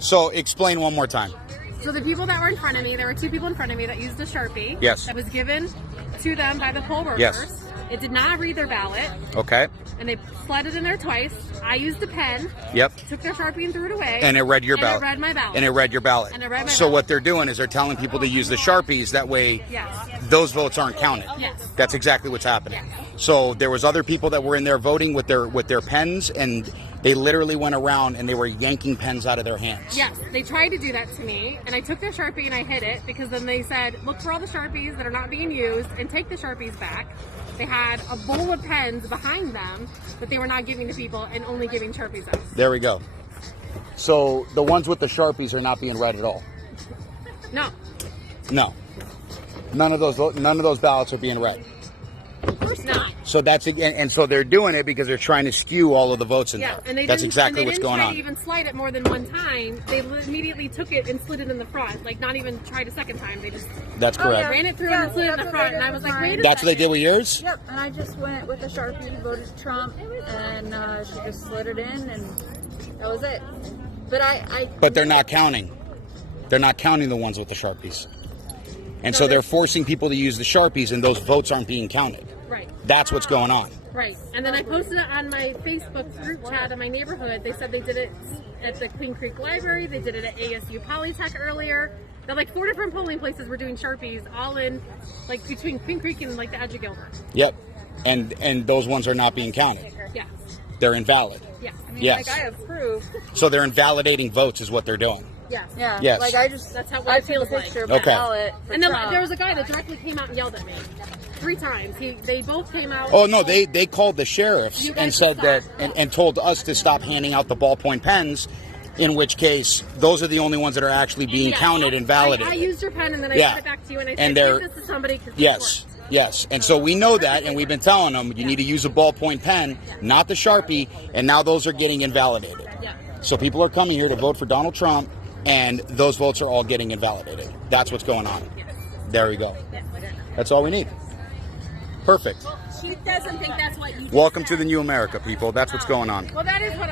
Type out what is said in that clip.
So explain one more time. So the people that were in front of me, there were two people in front of me that used a Sharpie. Yes. That was given to them by the poll workers. Yes. It did not read their ballot. Okay. And they slid it in there twice. I used a pen. Yep. Took their Sharpie and threw it away. And it read your ballot. And it read my ballot. And it read your ballot. And it read my so ballot. what they're doing is they're telling people to use the Sharpies. That way, Yes. those votes aren't counted. Yes. That's exactly what's happening. So there was other people that were in there voting with their pens, and they literally went around and they were yanking pens out of their hands. Yes, they tried to do that to me, and I took their Sharpie and I hid it because then they said, look for all the Sharpies that are not being used and take the Sharpies back. They had a bowl of pens behind them that they were not giving to people and only giving Sharpies out. There we go. So the ones with the Sharpies are not being read at all. No. No. None of those ballots are being read. Of course not. So that's and so they're doing it because they're trying to skew all of the votes in there. And they That's didn't, exactly and they what's didn't going try on. to even slide it more than one time. They immediately took it and slid it in the front, like not even tried a second time. They just That's correct. ran it through and slid it in the front, and I was like, wait a That's what they second. did with yours? Yep, and I just went with a Sharpie, voted Trump, and she just slid it in, and that was it. But But they're not counting. They're not counting the ones with the Sharpies. And so they're forcing people to use the Sharpies, and those votes aren't being counted. Right. That's what's going on. Right. And then I posted it on my Facebook group chat in my neighborhood. They said they did it at the Queen Creek Library. They did it at ASU Polytech earlier. They're like 4 different polling places were doing Sharpies, all in like between Queen Creek and like the edge of Gilbert. Yep. And those ones are not being counted. Yes. They're invalid. Yes. I mean, Yes. like I have proof. So they're invalidating votes is what they're doing. Yes. Yeah. Yes. Like That's how I it took a feels like. picture of Okay. my ballot for And then Trump. there was a guy that directly came out and yelled at me 3 times. They both came out. Oh, no, they called the sheriffs You and guys said stop. that, and told us to stop handing out the ballpoint pens, in which case, those are the only ones that are actually being Yeah. counted and validated. I used your pen and then I Yeah. sent it back to you and I And said, they're- give this to somebody because Yes, yes. And so we know that, and we've been telling them, you need to use a ballpoint pen, not the Sharpie, and now those are getting invalidated. Yeah. So people are coming here to vote for Donald Trump, and those votes are all getting invalidated. That's what's going on. There we go. That's all we need. Perfect. She doesn't think that's what you Welcome to the new America, people. That's what's going on. Well, that is what